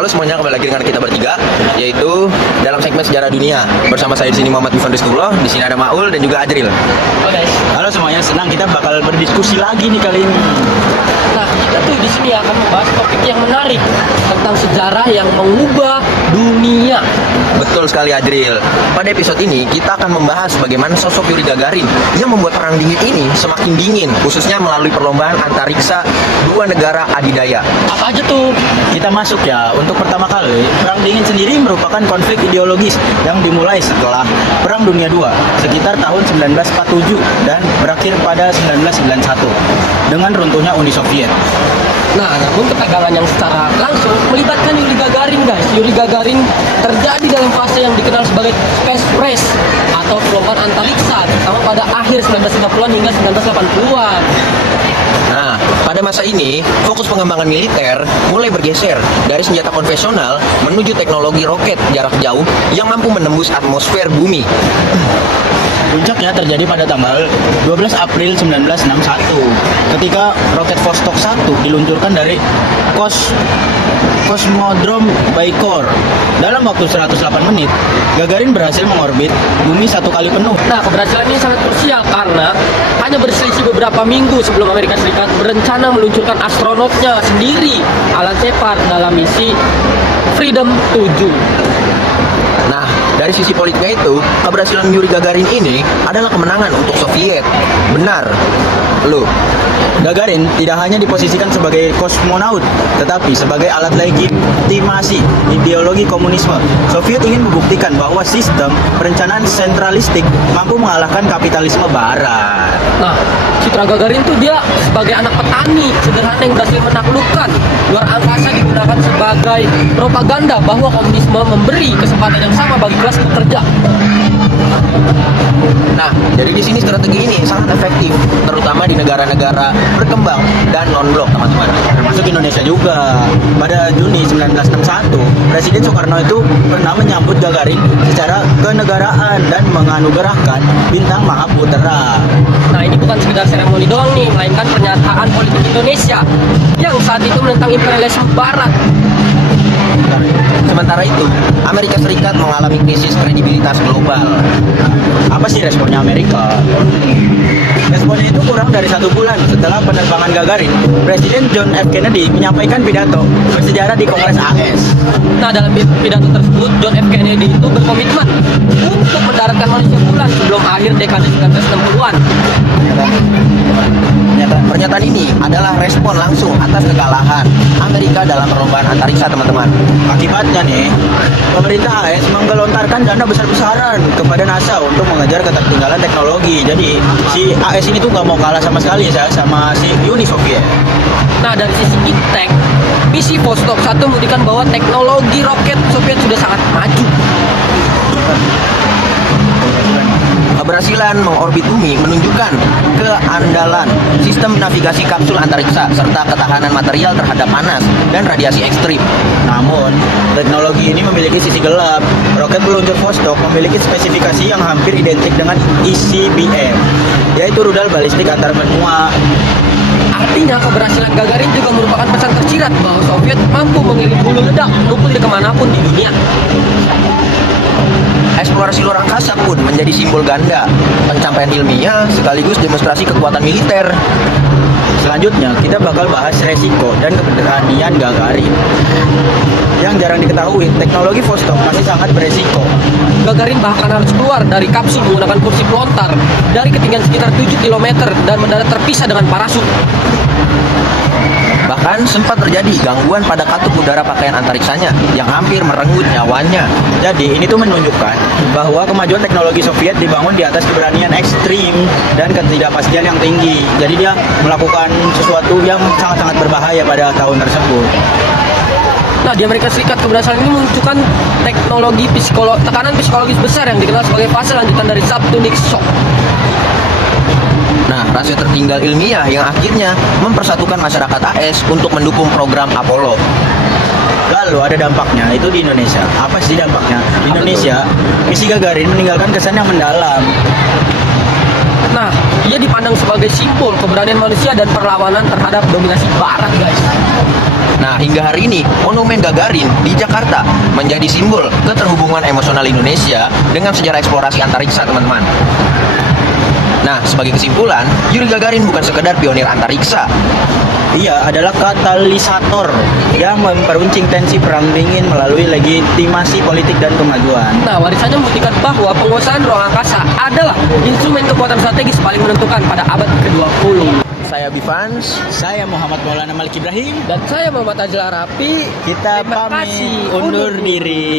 Halo semuanya, kembali lagi dengan kita bertiga, yaitu dalam segmen sejarah dunia. Bersama saya di sini Muhammad Ifan Rizkullah, di sini ada Maul dan juga Adril. Halo guys. Halo semuanya, senang kita bakal berdiskusi lagi nih kali ini. Nah, kita tuh di sini akan membahas topik yang menarik tentang sejarah yang mengubah dunia. Betul sekali Adril. Pada episode ini kita akan membahas bagaimana sosok Yuri Gagarin yang membuat perang dingin ini semakin dingin, khususnya melalui perlombaan antariksa dua negara adidaya. Apa aja tuh? Kita masuk ya. Untuk pertama kali, perang dingin sendiri merupakan konflik ideologis yang dimulai setelah Perang Dunia II sekitar tahun 1947 dan berakhir pada 1991 dengan runtuhnya Uni Soviet. Nah, namun ketegangan yang secara langsung melibatkan Yuri Gagarin, guys. Yuri Gagarin terjadi dalam fase yang dikenal sebagai space race atau perlombaan antariksa, terutama pada akhir 1950-an hingga 1980-an. Nah, pada masa ini, fokus pengembangan militer mulai bergeser dari senjata konvensional menuju teknologi roket jarak jauh yang mampu menembus atmosfer bumi. Puncaknya terjadi pada tanggal 12 April 1961 ketika roket Vostok 1 diluncurkan dari Kosmodrom Baikor. Dalam waktu 108 menit, Gagarin berhasil mengorbit bumi satu kali penuh. Nah, keberhasilan ini sangat krusial karena hanya berselisih beberapa minggu sebelum Amerika Serikat berencana meluncurkan astronotnya sendiri, Alan Shepard, dalam misi Freedom 7. Nah, dari sisi politiknya itu, keberhasilan Yuri Gagarin ini adalah kemenangan untuk Soviet. Benar, loh. Gagarin tidak hanya diposisikan sebagai kosmonaut, tetapi sebagai alat legitimasi ideologi komunisme. Soviet ingin membuktikan bahwa sistem perencanaan sentralistik mampu mengalahkan kapitalisme barat. Nah, Citra Gagarin tuh dia sebagai anak petani sederhana yang berhasil menaklukkan luar angkasa digunakan sebagai propaganda bahwa komunisme memberi kesempatan yang sama bagi kelas pekerja. Nah, jadi di sini strategi ini sangat efektif, terutama di negara-negara berkembang dan non-blok, teman-teman. Termasuk Indonesia juga. Pada Juni 1961, Presiden Soekarno itu pernah menyambut Gagarin secara kenegaraan dan menganugerahkan bintang Mahaputra. Nah, ini bukan sekedar seremoni doang nih, melainkan pernyataan politik Indonesia yang saat itu menentang imperialisme Barat. Sementara itu, Amerika Serikat mengalami krisis kredibilitas global. Apa sih responnya Amerika? Responnya itu kurang dari 1 bulan setelah penerbangan Gagarin, Presiden John F. Kennedy menyampaikan pidato bersejarah di Kongres AS. Nah, dalam pidato tersebut, John F. Kennedy itu berkomitmen untuk mendaratkan manusia bulan sebelum akhir dekade 1960-an. Pernyataan ini adalah respon langsung atas kekalahan Amerika dalam perlombaan antariksa, teman-teman. Akibatnya nih, pemerintah AS menggelontarkan dana besar-besaran kepada NASA untuk mengejar ketertinggalan teknologi. Jadi si AS ini tuh nggak mau kalah sama sekali sama si Uni Soviet. Nah, dari sisi iptek, misi Vostok 1 membuktikan bahwa teknologi roket Soviet sudah sangat maju. Keberhasilan mengorbit bumi menunjukkan keandalan sistem navigasi kapsul antariksa serta ketahanan material terhadap panas dan radiasi ekstrim. Namun, teknologi ini memiliki sisi gelap. Roket peluncur Vostok memiliki spesifikasi yang hampir identik dengan ICBM, yaitu rudal balistik antar benua. Artinya keberhasilan Gagarin juga merupakan pesan tersirat bahwa Soviet mampu mengirim hulu ledak nuklir kemanapun di dunia. Eksplorasi luar angkasa pun menjadi simbol ganda, pencapaian ilmiah sekaligus demonstrasi kekuatan militer. Selanjutnya, kita bakal bahas resiko dan keberanian Gagarin. Yang jarang diketahui, teknologi Vostok masih sangat beresiko. Gagarin bahkan harus keluar dari kapsul menggunakan kursi pelontar dari ketinggian sekitar 7 km dan mendarat terpisah dengan parasut. Bahkan sempat terjadi gangguan pada katup udara pakaian antariksanya yang hampir merenggut nyawanya. Jadi ini tuh menunjukkan bahwa kemajuan teknologi Soviet dibangun di atas keberanian ekstrim dan ketidakpastian yang tinggi. Jadi dia melakukan sesuatu yang sangat-sangat berbahaya pada tahun tersebut. Nah, di Amerika Serikat keberhasilan ini menunjukkan teknologi tekanan psikologis besar yang dikenal sebagai fase lanjutan dari subsonic shock. Nah, rasio tertinggal ilmiah yang akhirnya mempersatukan masyarakat AS untuk mendukung program Apollo. Lalu ada dampaknya, itu di Indonesia. Apa sih dampaknya? Di Indonesia, misi Gagarin meninggalkan kesan yang mendalam. Nah, ia dipandang sebagai simbol keberanian manusia dan perlawanan terhadap dominasi Barat, guys. Nah, hingga hari ini, Monumen Gagarin di Jakarta menjadi simbol keterhubungan emosional Indonesia dengan sejarah eksplorasi antariksa, teman-teman. Nah, sebagai kesimpulan, Yuri Gagarin bukan sekedar pionir antariksa. Ia adalah katalisator yang memperuncing tensi perang dingin melalui legitimasi politik dan kemajuan. Nah, warisannya membuktikan bahwa penguasaan ruang angkasa adalah instrumen kekuatan strategis paling menentukan pada abad ke-20. Saya Bivans. Saya Muhammad Maulana Malik Ibrahim. Dan saya Muhammad Azla Rapi. Kita Terima pamit kasih. undur diri.